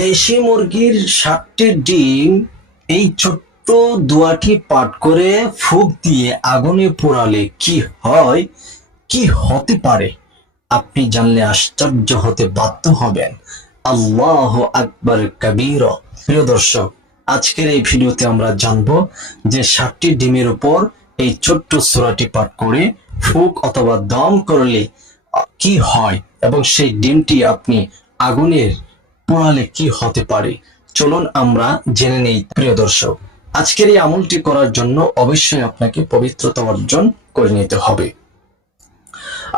দেশি মুরগির 7টি ডিম এই ছোট্ট দোয়াটি পাঠ করে ফুঁক দিয়ে আগুনে পোড়ালে কি হয়, কি হতে পারে আপনি জানলে আশ্চর্য হতে বাধ্য হবেন। আল্লাহু আকবার কাবীর। প্রিয় দর্শক, আজকের এই ভিডিওতে আমরা জানবো যে 7টি ডিমের উপর এই ছোট্ট সূরাটি পাঠ করে ফুঁক অথবা দম করলে কি হয় এবং সেই ডিমটি আপনি আগুনের পোড়ালে কি হতে পারে। চলুন আমরা জেনে নেই। প্রিয় দর্শক, আজকের এই আমলটি করার জন্য অবশ্যই আপনাকে পবিত্রতা অর্জন করে নিতে হবে।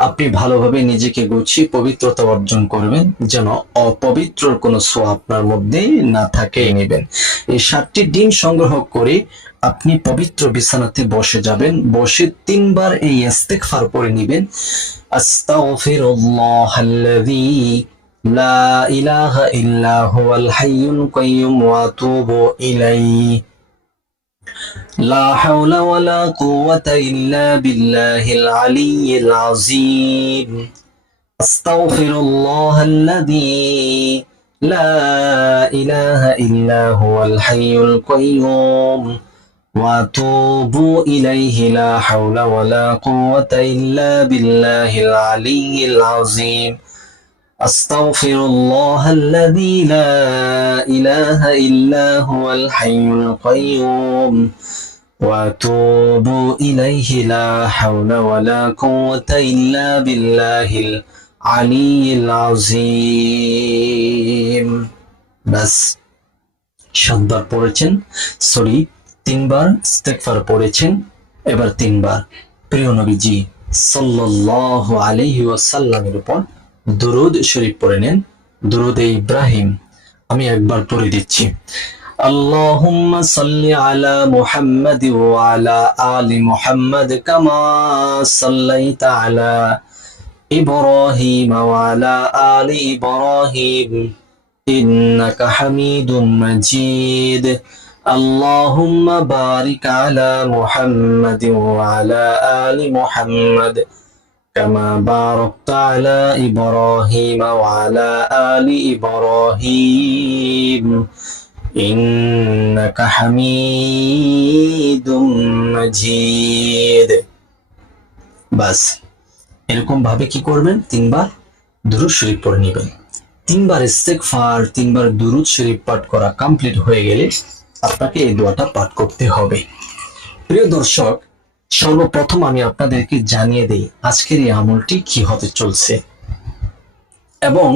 আপনি ভালোভাবে নিজেকে গুছিয়ে পবিত্রতা অর্জন করবেন, যেন অপবিত্র কোনো ছোঁয়া আপনার মধ্যে না থাকে নেবেন। এই 7টি ডিম সংগ্রহ করে আপনি পবিত্র বিছানাতে বসে যাবেন। বসে 3 বার এই ইস্তেগফার পড়ে নেবেন। আস্তাগফিরুল্লাহাল্লাযী লা ইলাহা ইল্লা হুয়াল হাইয়ুল কাইয়্যুম ওয়া আতুবু ইলাইহি لا حول ولا قوة إلا بالله العلي العظيم أستغفر الله الذي لا إله إلا هو الحي القيوم وأتوب إليه لا حول ولا قوة إلا بالله العلي العظيم أستغفر الله الذي لا إله إلا هو الحي القيوم وأتوب إليه لا حول ولا قوة إلا بالله العلي العظيم। بس 7 বার পড়েছেন, 3 বার ইস্তেগফার পড়েছেন, এবার 3 বার প্রিয় নবীজি সাল্লাল্লাহু আলাইহি ওয়াসাল্লামের উপর দুরূদ শরীফ পড়ে নেন। দুরূদে ইব্রাহিম আমি একবার পড়ে দিচ্ছি। আল্লাহুম্মা সাল্লি আলা মুহাম্মাদ ওয়া আলা আলি মুহাম্মাদ কামা সাল্লাইতা আলা ইব্রাহিম ওয়া আলা আলি ইব্রাহিম ইন্নাকা হামিদুম মাজিদ। আল্লাহুম্মা বারিক আলা মুহাম্মাদ ওয়া আলা আলি মুহাম্মাদ كما باركت على إبراهيم وعلى آل إبراهيم إنك حميد مجيد। বাস এরকম ভাবে কি করবেন, 3 বার দুরূদ শরীফ পড়ে নেবেন। 3 বার ইস্তেগফার, 3 বার দুরূদ শরীফ পাঠ করা কমপ্লিট হয়ে গেলে আপনাকে এই দোয়াটা পাঠ করতে হবে। প্রিয় দর্শক, সর্বপ্রথম আমি আপনাদেরকে জানিয়ে দেই আজকের এই আমলটি কি হতে চলছে এবং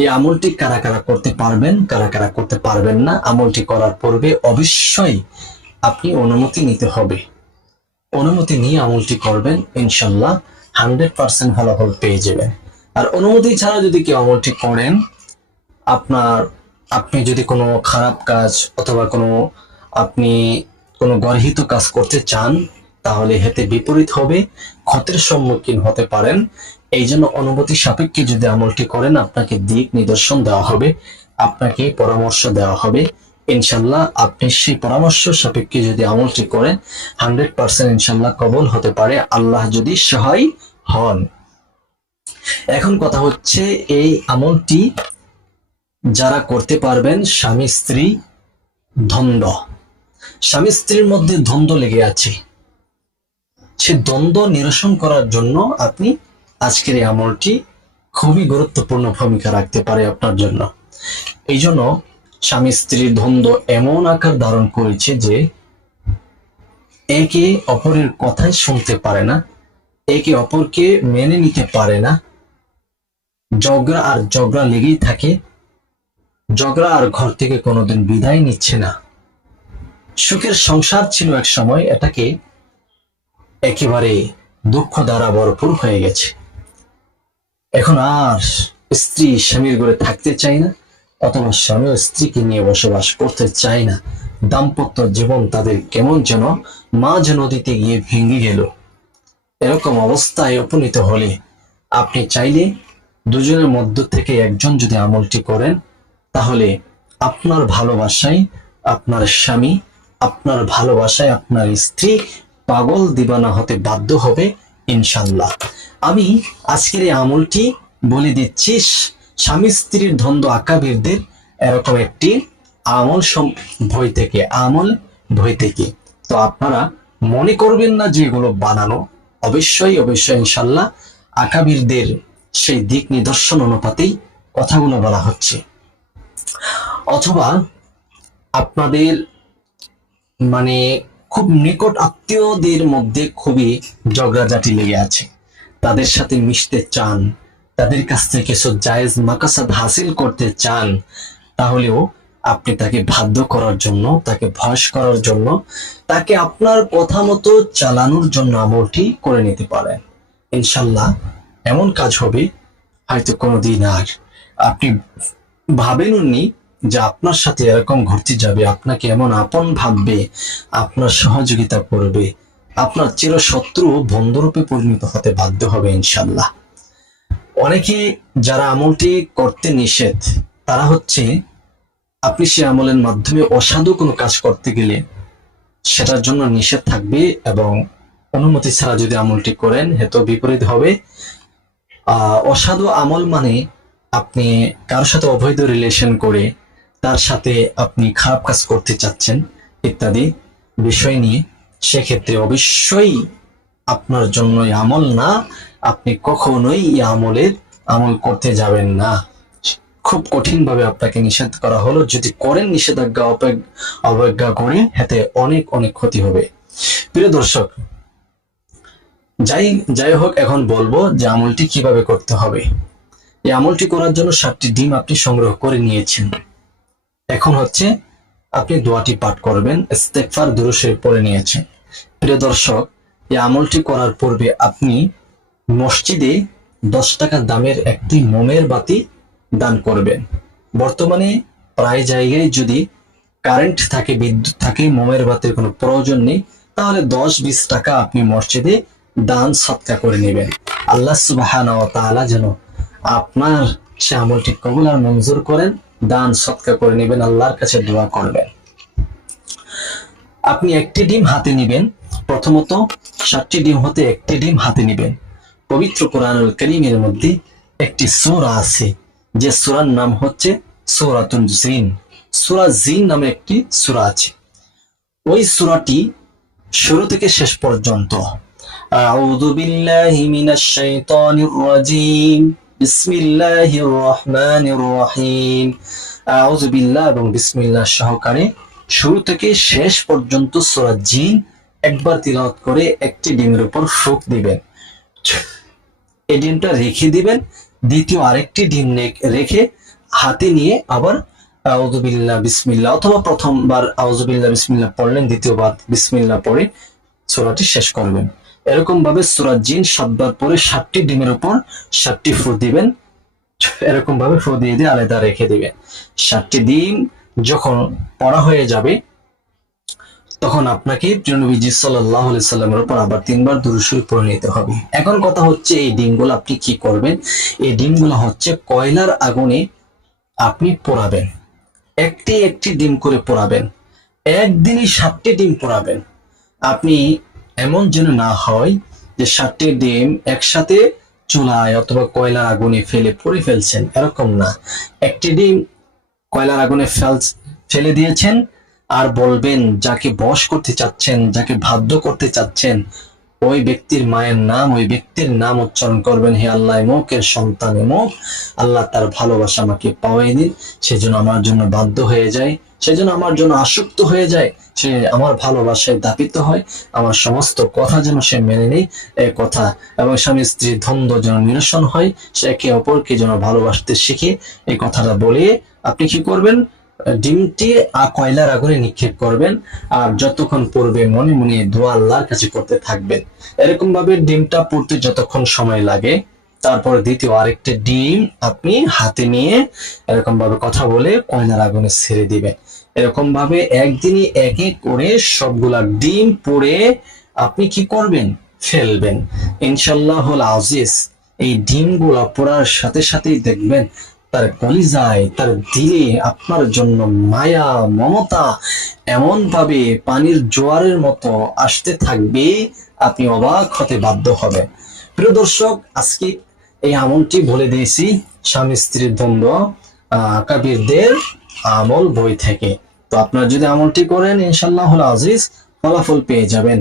এই আমলটি কারা কারা করতে পারবেন, কারা কারা করতে পারবেন না। আমলটি করার পূর্বে অবশ্যই আপনি অনুমতি নিতে হবে। অনুমতি নিয়ে আমলটি করবেন, ইনশাল্লাহ 100% ফলাফল পেয়ে যাবেন। আর অনুমতি ছাড়া যদি কেউ আমলটি করেন, আপনি যদি কোনো খারাপ কাজ অথবা আপনি কোনো গর্হিত কাজ করতে চান, তাহলে হেতে বিপরীত হবে, ক্ষতির সম্মুখীন হতে পারেন। এই জন্য অনুমতি সাপেক্ষে যদি আমলটি করেন, আপনাকে দিক নিদর্শন দেওয়া হবে, আপনাকে পরামর্শ দেওয়া হবে। ইনশাল্লাহ আপনি সেই পরামর্শ সাপেক্ষে যদি আমলটি করেন, 100% ইনশাল্লাহ কবুল হতে পারে, আল্লাহ যদি সহায় হন। এখন কথা হচ্ছে, এই আমলটি যারা করতে পারবেন, স্বামী স্ত্রী দ্বন্দ্ব, স্বামী স্ত্রীর মধ্যে দ্বন্দ্ব লেগে আছে, সে দ্বন্দ্ব নিরসন করার জন্য আপনি আজকের এই আমলটি খুবই গুরুত্বপূর্ণ ভূমিকা রাখতে পারে আপনার জন্য। এই জন্য স্বামী স্ত্রীর দ্বন্দ্ব এমন আকার ধারণ করেছে যে একে অপরের কথাই শুনতে পারে না, একে অপরকে মেনে নিতে পারে না, ঝগড়া আর ঝগড়া লেগেই থাকে, ঝগড়া আর ঘর থেকে কোনোদিন বিদায় নিচ্ছে না। সুখের সংসার ছিল এক সময়, এটাকে একেবারে দুঃখ দ্বারা ভরপুর হয়ে গেছে। এখন আর স্ত্রী স্বামীর ঘরে থাকতে চায় না, অথবা স্বামী ও স্ত্রীকে নিয়ে বসবাস করতে চায় না। দাম্পত্য জীবন তাদের কেমন যেন মাঝ নদীতে গিয়ে ভেঙে গেল। এরকম অবস্থায় উপনীত হলে আপনি চাইলে দুজনের মধ্য থেকে একজন যদি আমলটি করেন, তাহলে আপনার ভালোবাসায় আপনার স্বামী, আপনার ভালোবাসায় আপনার স্ত্রী পাগল দিবানা হতে বাধ্য হবে ইনশাল্লাহ। আমি আজকের এই আমলটি বলে দিচ্ছি, স্বামী স্ত্রীর দ্বন্দ্ব আকাবিরদের এরকম একটি আমল ভয় থেকে। তো আপনারা মনে করবেন না যে এগুলো বানানো, অবশ্যই অবশ্যই ইনশাল্লাহ আকাবিরদের সেই দিক নিদর্শন অনুপাতেই কথাগুলো বলা হচ্ছে। অথবা আপনাদের মানে খুব নিকট আত্মীয়দের মধ্যে খুবই ঝগড়াঝাটি লেগে আছে, তাদের সাথে মিশতে চান, তাদের কাছ থেকে কিছু জায়েজ মাকাসাদ হাসিল করতে চান, তাহলেও আপনি তাকে বাধ্য করার জন্য, তাকে ভয় করার জন্য, তাকে আপনার কথা মতো চালানোর জন্য আমলটি করে নিতে পারেন। ইনশাল্লাহ এমন কাজ হবে হয়তো কোনোদিন আর আপনি ভাবেননি যে আপনার সাথে এরকম ঘটতে যাবে, আপনাকে এমন আপন ভাববে, আপনার সহযোগিতা করবে, আপনার চিরশত্রু বন্ধুরূপে পরিণত হতে বাধ্য হবে ইনশাল্লাহ। অনেকে যারা আমলটি করতে নিষেধ, তারা হচ্ছে আপনি সে আমলের মাধ্যমে অসাধু কোনো কাজ করতে গেলে সেটার জন্য নিষেধ থাকবে এবং অনুমতি ছাড়া যদি আমলটি করেন হেতো বিপরীত হবে। অসাধু আমল মানে আপনি কারোর সাথে অবৈধ রিলেশন করে তার সাথে আপনি খারাপ কাজ করতে চাচ্ছেন ইত্যাদি বিষয় নিয়ে, সেক্ষেত্রে অবশ্যই আপনার জন্য আমল না, আপনি কখনোই এই আমল করতে যাবেন না। খুব কঠিন ভাবে আপনাকে নিষেধ করা হলো, যদি করেন নিষেধাজ্ঞা অবজ্ঞা করে এতে অনেক অনেক ক্ষতি হবে। প্রিয় দর্শক, যাই হোক, এখন বলবো যে আমলটি কিভাবে করতে হবে। এই আমলটি করার জন্য 7টি ডিম আপনি সংগ্রহ করে নিয়েছেন। এখন হচ্ছে আপনি দোয়াটি পাঠ করবেন, ইস্তেগফার দুরূদ শরীফ পড়ে নিয়েছেন। প্রিয় দর্শক, এই আমলটি করার পূর্বে আপনি মসজিদে 10 টাকা দামের একটি মোমের বাতি দান করবেন। বর্তমানে প্রায় জায়গায় যদি কারেন্ট থাকে, বিদ্যুৎ থাকে, মোমের বাতির কোনো প্রয়োজন নেই, তাহলে 10-20 টাকা আপনি মসজিদে দান সৎকা করে নেবেন। আল্লাহ সুবহানাহু ওয়া তাআলা যেন আপনার সে আমলটি কবুল আর মঞ্জুর করেন। দান সৎকা করে নেবেন, আল্লাহর কাছে দোয়া করবেন। আপনি একটি ডিম হাতে নেবেন। প্রথমত 7টি ডিম হতে একটি ডিম হাতে নেবেন। পবিত্র কোরআনুল কারীমের মধ্যে একটি সূরা আছে, যে সূরার নাম হচ্ছে সূরাতুল জিন। সূরা জিন নামে একটি সূরা আছে। ওই সূরাটি শুরু থেকে শেষ পর্যন্ত আউযু বিল্লাহি মিনাশ শাইতানির রাজীম, বিসমিল্লাহির রহমানির রহিম, আউযু বিল্লাহ এবং বিসমিল্লাহ সহকারে শুরু থেকে শেষ পর্যন্ত সূরা জিন একবার তিলাওয়াত করে একটি ডিমের উপর ফুঁক দিবেন। এই ডিমটা রেখে দিবেন, দ্বিতীয় আরেকটি ডিম রেখে হাতে নিয়ে আবার আউযু বিল্লাহ বিসমিল্লাহ, অথবা প্রথমবার আউযু বিল্লাহ বিসমিল্লাহ পড়লেন, দ্বিতীয়বার বিসমিল্লাহ পড়ে সূরাটি শেষ করবেন। এরকম ভাবে সূরা জিন 7বার পরে 7টি ডিমের উপর 7টি ফু দিবেন। এরকম ভাবে ফু দিয়ে আলাদা রেখে দিবেন। 7টি ডিম যখন পড়া হয়ে যাবে তখন আপনাকে নবীজি সাল্লাল্লাহু আলাইহি সাল্লামের উপর আবার 3বার দুরূদ শরীফ পড়ে নিতে হবে। এখন কথা হচ্ছে এই ডিমগুলো আপনি কি করবেন। এই ডিমগুলো হচ্ছে কয়লার আগুনে আপনি পোড়াবেন, একটি একটি ডিম করে পোড়াবেন। একদিনই 7টি ডিম পোড়াবেন। আপনি এমন যেন না হয় যে 7টি ডিম একসাথে চুলায় অথবা কয়লার আগুনে পুড়ে ফেলছেন, এরকম না। একটি ডিম কয়লার আগুনে ফেলে দিয়েছেন আর বলবেন, যাকে বশ করতে চাচ্ছেন, যাকে বাধ্য করতে চাচ্ছেন, ওই ব্যক্তির মায়ের নাম, ওই ব্যক্তির নাম উচ্চারণ করবেন, হে আল্লাহ এমকের সন্তান এমক, আল্লাহ তার ভালোবাসা আমাকে পাওয়াই দিন, সেজন্য আমার জন্য বাধ্য হয়ে যায়, সেজন্য আমার জন্য আসক্ত হয়ে যায়, সে আমার ভালোবাসায় দাপিত হয়, আমার সমস্ত কথা যেন সে মেনে নেই এই কথা, এবং স্বামী স্ত্রীর দ্বন্দ্ব যেন নিরসন হয়, সে একে অপরকে যেন ভালোবাসতে শিখে, এই কথাটা বলে আপনি কি করবেন, ডিমটি কয়লার আগুনে নিক্ষেপ করবেন। আর যতক্ষণ পড়বে মনে মনে দোয়া আল্লাহর কাছে করতে থাকবেন। এরকম ভাবে ডিমটা পড়তে যতক্ষণ সময় লাগে, তারপর দ্বিতীয় আরেকটা ডিম আপনি হাতে নিয়ে এরকম ভাবে কথা বলে কয়লার আগুনে ছেড়ে দিবেন। এরকম ভাবে একদিনই এক এক করে সবগুলা ডিম পড়ে আপনি কি করবেন, ফেলবেন। ইনশাআল্লাহুল আজিজ এই ডিমগুলা পড়ার সাথে সাথেই দেখবেন তার কলিজায়, তার দিলে আপনার জন্য মায়া মমতা এমন ভাবে পানির জোয়ারের মতো আসতে থাকবে, আপনি অবাক হতে বাধ্য হবেন। প্রিয় দর্শক, আজকে এই আমলটি বলে দিয়েছি, স্বামী স্ত্রীর দ্বন্দ্ব, কাবিরদের আমল বই থেকে। তো আপনারা যদি আমলটি করেন ইনশাআল্লাহুল আজিজ ফলাফল পেয়ে যাবেন।